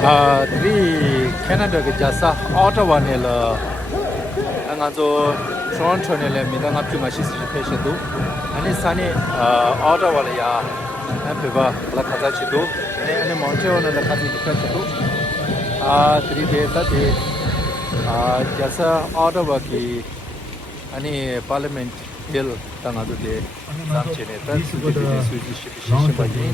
Three Canada ke jasa Ottawa ne la nga zo Toronto ne le mi da nga pyu ma shi si pe she do ani sani Ottawa le ya na pe ba la khaza chi do ne Montreal ne la khazi pe do three de ta de jasa Ottawa ki ani parliament bill ta nga do de sam che ne ta su de su ji shi ba ji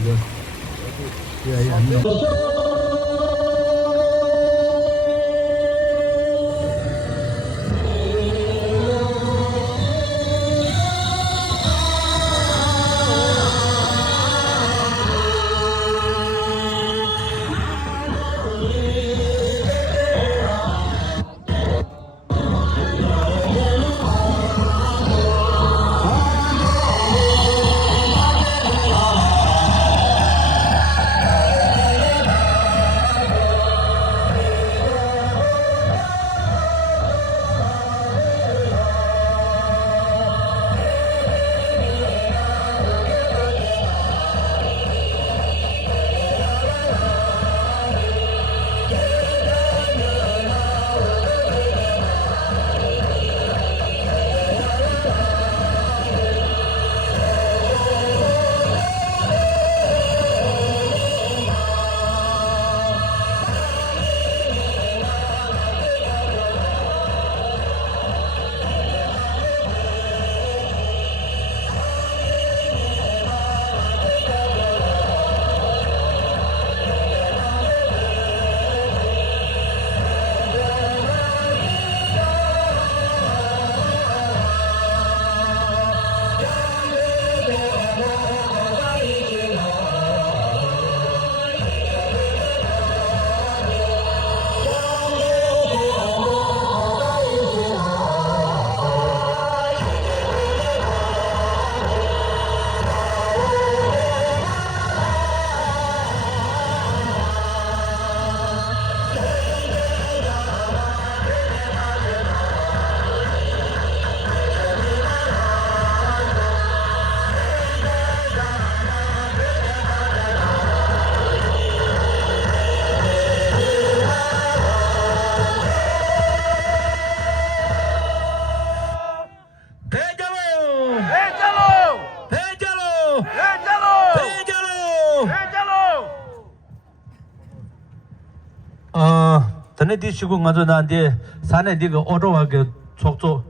tane di shigu ngazo nande sane diga Ottawa ge chokcho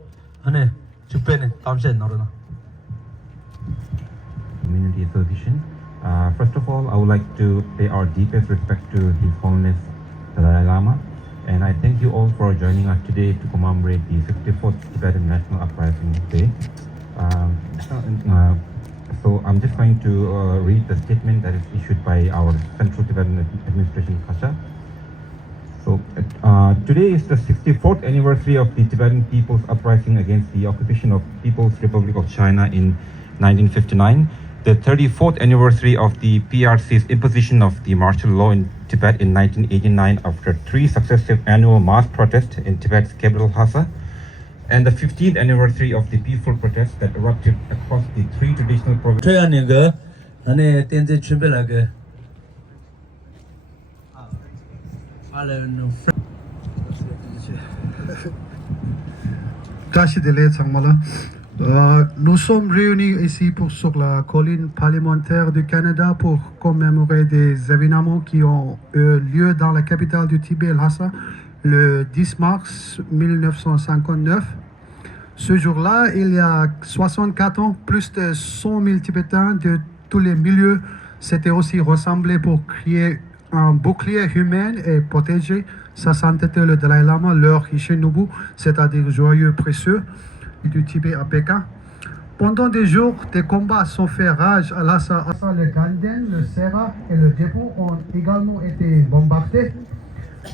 ane jupene tamshen narona Community Association. First of all, I would like to pay our deepest respect to His Holiness Dalai Lama, and I thank you all for joining us today to commemorate the 54th Tibetan National Uprising Day. So I'm just going to read the statement that is issued by our Central Tibetan Administration Kasha. So today is the 64th anniversary of the Tibetan People's Uprising against the occupation of People's Republic of China in 1959, the 34th anniversary of the PRC's imposition of the martial law in Tibet in 1989 after 3 successive annual mass protests in Tibet's capital Lhasa, and the 15th anniversary of the peaceful protests that erupted across the 3 traditional provinces. Nous sommes réunis ici sur la colline parlementaire du Canada pour commémorer des événements qui ont eu lieu dans la capitale du Tibet, Lhasa, le 10 mars 1959. Ce jour-là, il y a 64 ans, plus de 100 000 Tibétains de tous les milieux s'étaient aussi rassemblés pour créer un bouclier humain et protéger sa sainteté, le Dalai Lama, leur Ishinubu, c'est-à-dire joyeux précieux du Tibet à Pékin. Pendant des jours, des combats sont fait rage à Lhasa. Le Ganden, le Sera et le dépôt ont également été bombardés.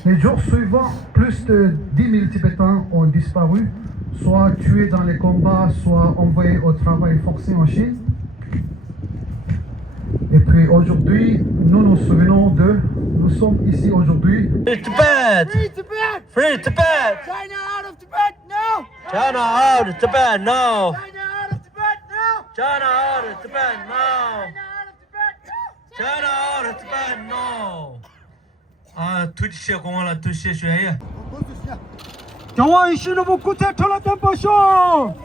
Les jours suivants, plus de 10 000 Tibétains ont disparu, soit tués dans les combats, soit envoyés au travail forcé en Chine. Et puis aujourd'hui, nous nous souvenons d'eux. Nous sommes ici aujourd'hui. Free Tibet! Free Tibet! Free Tibet! China out of Tibet now! China out of Tibet now! China out of Tibet now! China out of Tibet now! China out of Tibet now! China out of Tibet now! 투지시에 공원라 투시에 쉬어야. 경화 이시노부 쿠테 톨라템 파쇼.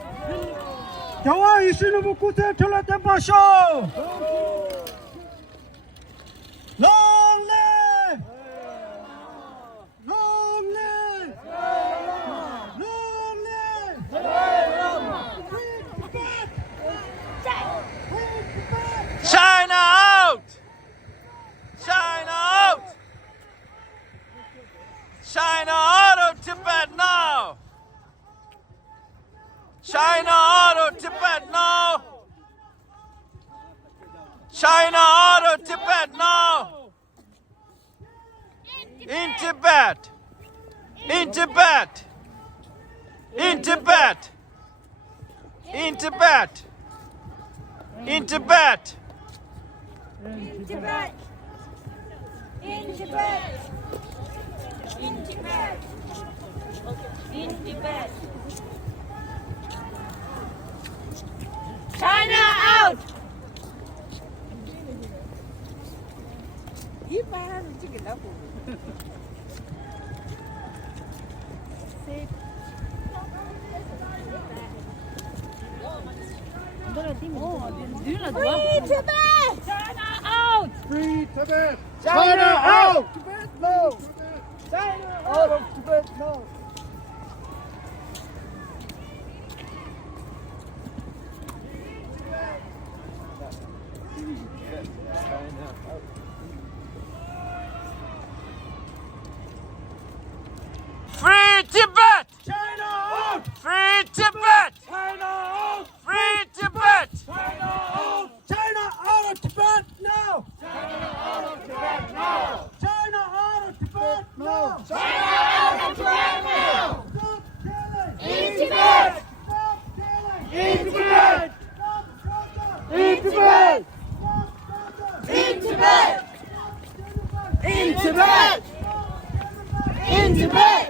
경화 이시노부 쿠테 톨라템 파쇼. Long live! Long live! Long live! China out! China out! China out of Tibet now! China out of Tibet now! China out of Tibet now! In Tibet! In Tibet! In Tibet! In Tibet! In Tibet! In Tibet! In Tibet! In Tibet! In Tibet! China out! Free Tibet! China out! Free Tibet! China out! Tibet no! China out of Tibet no! Free Tibet! China out! Free Tibet! China out! Free Tibet! China out! China out of Tibet now! China out of Tibet now! China out of Tibet now! China out of Tibet now! Stop killing! In Tibet! Stop killing! In Tibet! Stop protest! In Tibet! Stop protest! In Tibet! In Tibet! In Tibet!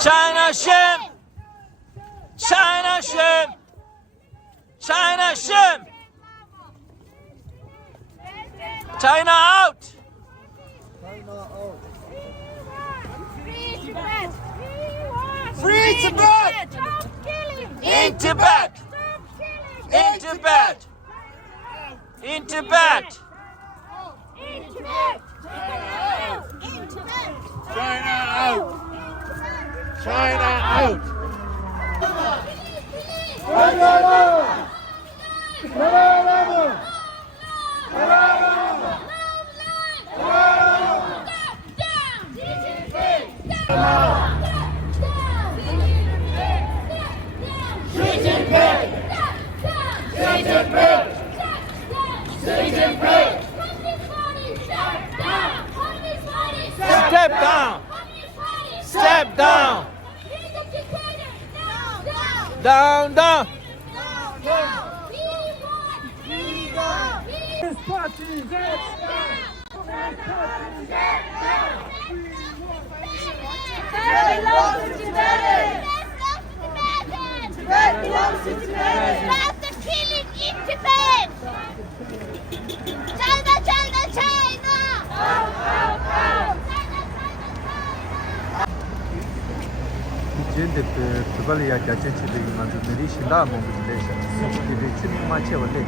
China shame! China shame! China shame! China out! Free Tibet! Free Tibet! Stop killing! In Tibet! Stop killing! In Tibet! In Tibet! In Tibet! In Tibet! China out! China out! Step down! Step down! Down, down! Tibet belongs to Tibet! Tibet belongs to Tibet! Stop the killing in Tibet! China, China, China! Out, out, out! China, China, China! Gente pe bale ya jache chile ma de meri shinda mo de le de chimi ma che wale de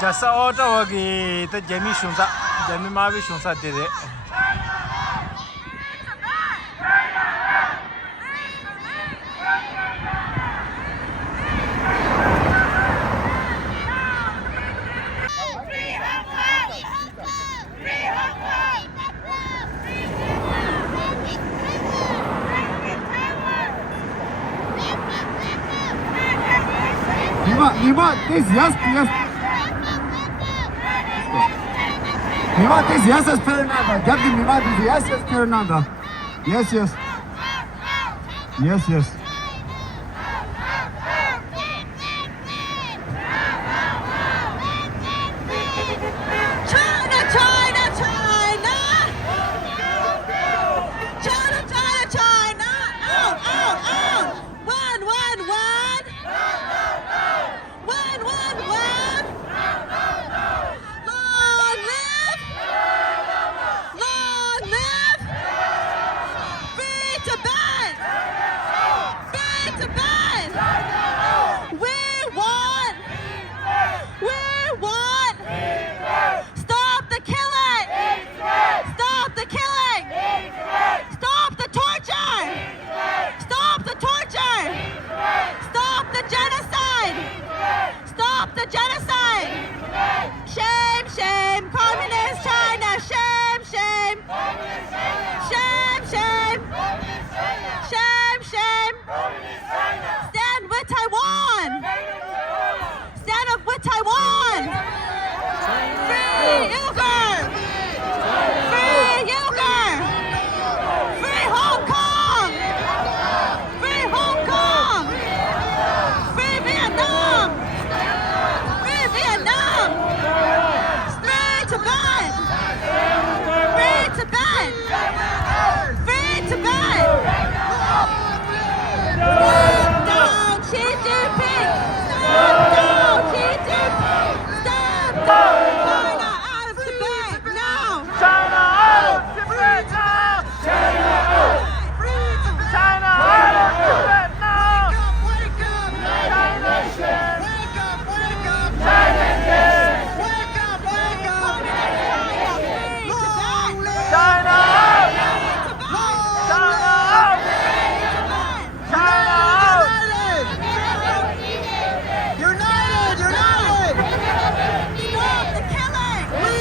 jasa Ottawa ki ta jami shunsa jami ma bi shunsa de de Nima, this yes. Nima, this yes is Fernanda. Get the Nima, this yes is Fernanda. Yes.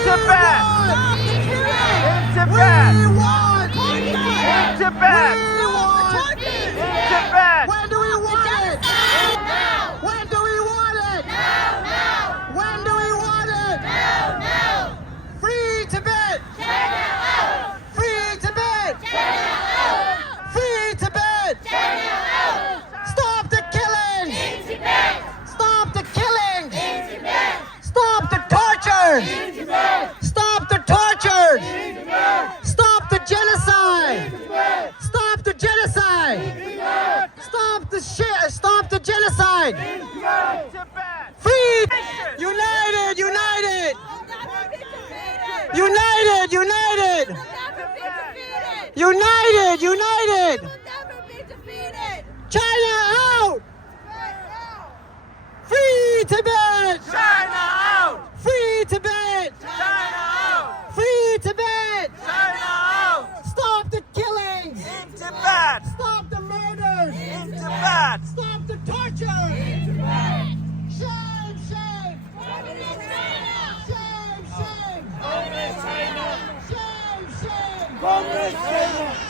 Tibet! In Tibet! In Tibet! In Tibet! When do we want it? When do we want it? When do we want it? Free Tibet! Free Tibet! Free Tibet! Stop the killing! Stop the killing! Stop the torture! Stop the torture! Stop the genocide! Stop the genocide! Stop the genocide! Free! United! United! United! United! United! United! China out! Free Tibet! China out! Free Tibet! China out! Free Tibet! China out! Stop the killings! In Tibet! Stop the murders! In Tibet! Stop the torture! Shame! Shame! Shame! Shame! Shame! Shame! Shame!